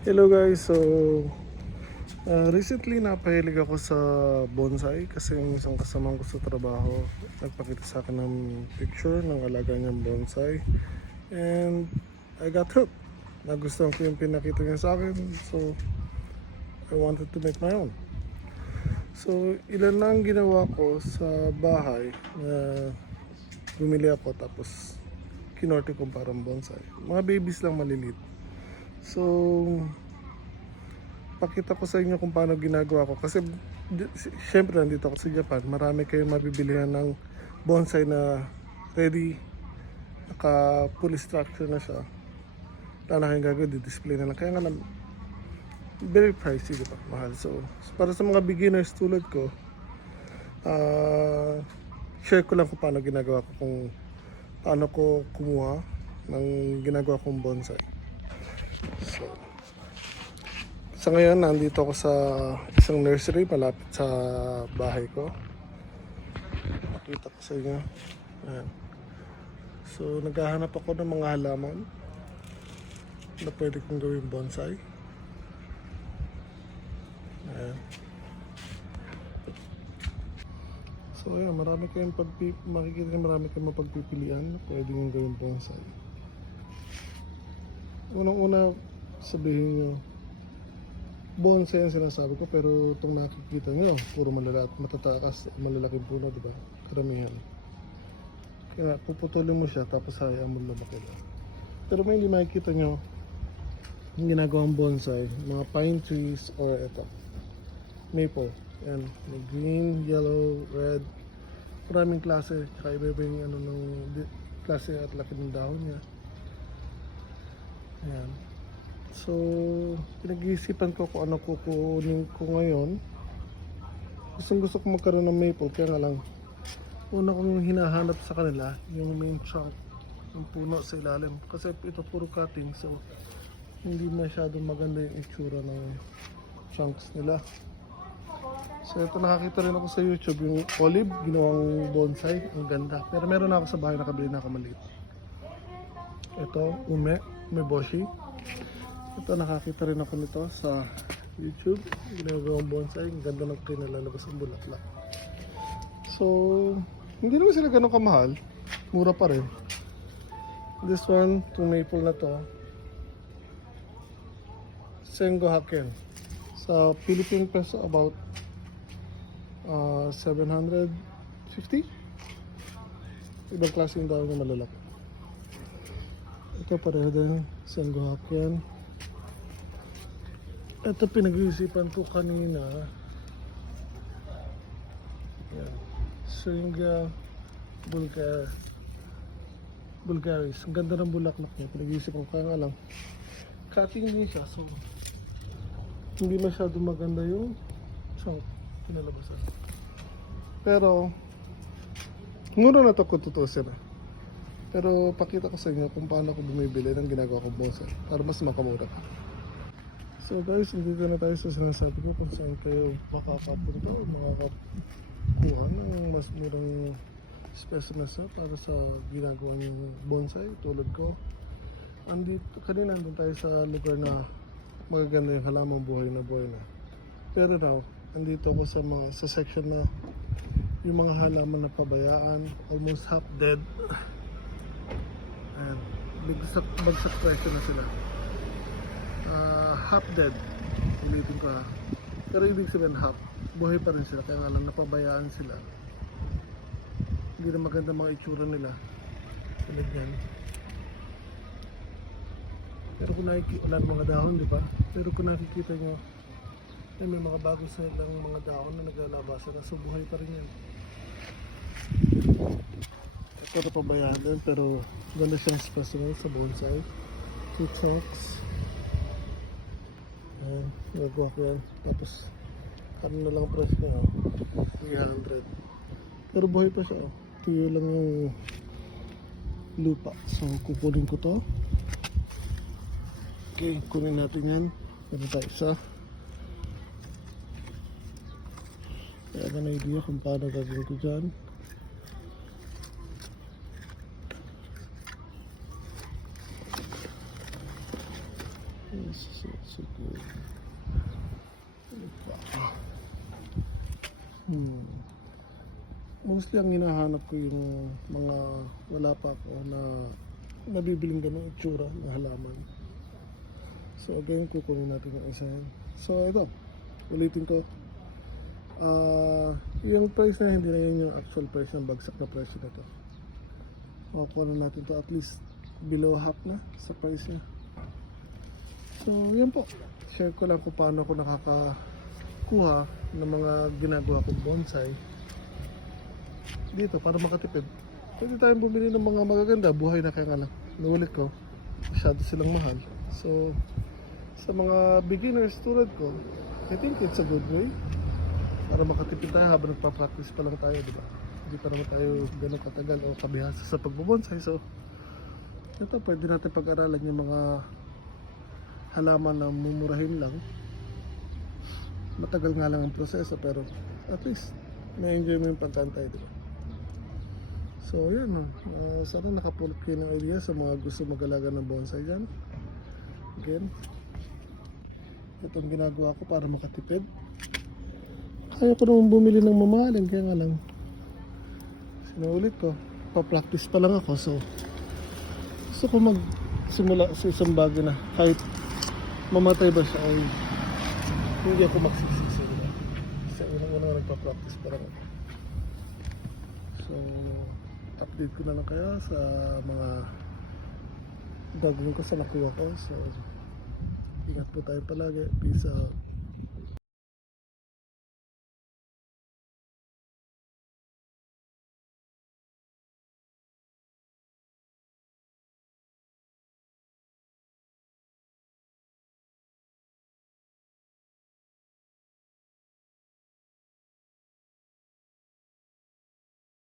Hello guys, recently napahilig ako sa bonsai kasi yung isang kasama ko sa trabaho nagpakita sa akin ng picture ng alaga niyang bonsai and I got hooked. Nagustuhan ko yung pinakita niya sa akin, so I wanted to make my own. So ilan na ang ginawa ko sa bahay na bumili ako tapos kinorte ko parang bonsai. Mga babies lang maliliit. So pakita ko sa inyo kung paano ginagawa ko kasi syempre nandito ako sa Japan, marami kayong mabibilihan ng bonsai na ready, naka full structure na siya. Wala na kayong gagawin, di-display na lang, kaya nga very pricey, diba? Mahal. So para sa mga beginners tulad ko, share ko lang kung paano ginagawa ko, kung paano ko kumuha ng ginagawa kong bonsai. So sa ngayon, nandito ako sa isang nursery malapit sa bahay ko. Nakita ko sa inyo. Ayan. So, naghahanap ako ng mga halaman na pwede kong gawing bonsai. Ayan. So, ayan, makikita nyo marami kayong mapagpipilian na pwede kong gawing bonsai. Unang-una, sabihin nyo, bonsai ang sinasabi ko, pero itong nakikita nyo, puro matatakas, malalaking puno, diba? Karamihan. Kaya puputulin mo siya, tapos hayaan mo lumaki lang. Pero may hindi makikita nyo, yung ginagawang bonsai, mga pine trees, or ito, maple. Yan, may green, yellow, red, maraming klase, tsaka iba-iba yung klase at laki ng dahon niya. Ayan. So, pinag-iisipan ko kung ano kukunin ko ngayon. Gusto ko magkaroon ng maple, kaya nga lang una kong hinahanap sa kanila yung main trunk ng puno sa ilalim, kasi ito puro cutting, so hindi masyadong maganda yung itsura ng trunks nila. So ito, nakakita rin ako sa YouTube yung olive, ginawang bonsai, ang ganda. Pero meron na ako sa bahay, nakabili na ako maliit. Ito, umeboshi. Ito, nakakita rin ako nito sa YouTube, ginagawang bonsai, ang ganda ng kinalalabas ang bulaklak. So, hindi naman sila ganun kamahal, mura pa rin. This one, itong maple na to, Sengo Haken. Sa Philippine peso, about 750. Ibang klase yung daw na malalaki. Ito pareho din, Sengo Haken. Ito pinag-iisipan ko kanina. Yan. Syringa Bulgaris. Ang ganda ng bulaklak niya. Pinag-iisipan ko, kaya nga lang cutting din siya, so hindi masyado maganda yung pinalabasan. Pero mura na ito kung tutusin na. Pero pakita ko sa inyo kung paano ko bumibili ng ginagawa kong bonsai para mas makamura pa. So guys, nandito na tayo sa sinasabi ko kung saan kayo makakapunta o makakakuha ng mas murang specimens para sa ginagawa niyong bonsai tulad ko. Kanina nandun tayo sa lugar na magaganda yung halamang buhay na. Pero now, andito ako sa section na yung mga halaman na pabayaan, almost half dead. Ayan, bagsak presyo na sila. Half dead, ulitin ko ha. Pero ibig sabihin half, buhay pa rin sila, kaya nga lang napabayaan sila. Hindi na maganda mga itsura nila. Tulad yan. Pero kung nakikita, wala mga dahon, di ba? Pero kung nakikita nyo, may mga bago silang mga dahon na naglalabasan na, so buhay pa rin yan. Ito napabayaan din, pero ganda siyang specimen sa bonsai. 2 chunks. Ayan, nagawa ko yan. Tapos, ano na lang price niya, 300. Pero buhay pa siya, tuyo lang yung lupa. So, kukunin ko to. Okay, kunin natin yan. Meron tayo isa. Kaya na idea kung paano gagawin ko dyan. Yes, so Mostly ang hinahanap ko yung mga wala pa ako na nabibiling ganun itsura na halaman. So again, kukunin natin yung isa yan. So ito, ulitin ko. Yung price na hindi na yun yung actual price ng bagsak na price na ito. Makukuha na natin to at least below half na sa price niya. So yan po, share ko lang kung paano ako nakakakuha ng mga ginagawa kong bonsai dito para makatipid. Pwede tayong bumili ng mga magaganda, buhay na, kaya nga lang naulit ko, masyado silang mahal. So sa mga beginners tulad ko, I think it's a good way para makatipid tayo habang nagpa-practice pa lang tayo, di ba? Hindi pa naman tayo ganun katagal o kabihasa sa pagbobonsai. So ito, pwede natin pag-aralan yung mga halaman na mumurahin lang. Matagal nga lang ang proseso, pero at least may enjoy mo yung pagkantay, di ba? So yan, sana nakapulot kayo ng idea sa mga gusto mag-alaga ng bonsai dyan. Again, itong ginagawa ko para makatipid. Kaya ko naman bumili ng mamahalin, kaya nga lang sinuulit ko, pa-practice pa lang ako. So gusto ko magsimula sa isang bagay na kahit mamatay ba siya ay hindi ako magsisisi, diba? Sa unang-unang nagpa-practice pa lang ako. So update ko na lang kaya sa mga gagawin ko sa nakuha ko. So ingat po tayo palagi. Peace out.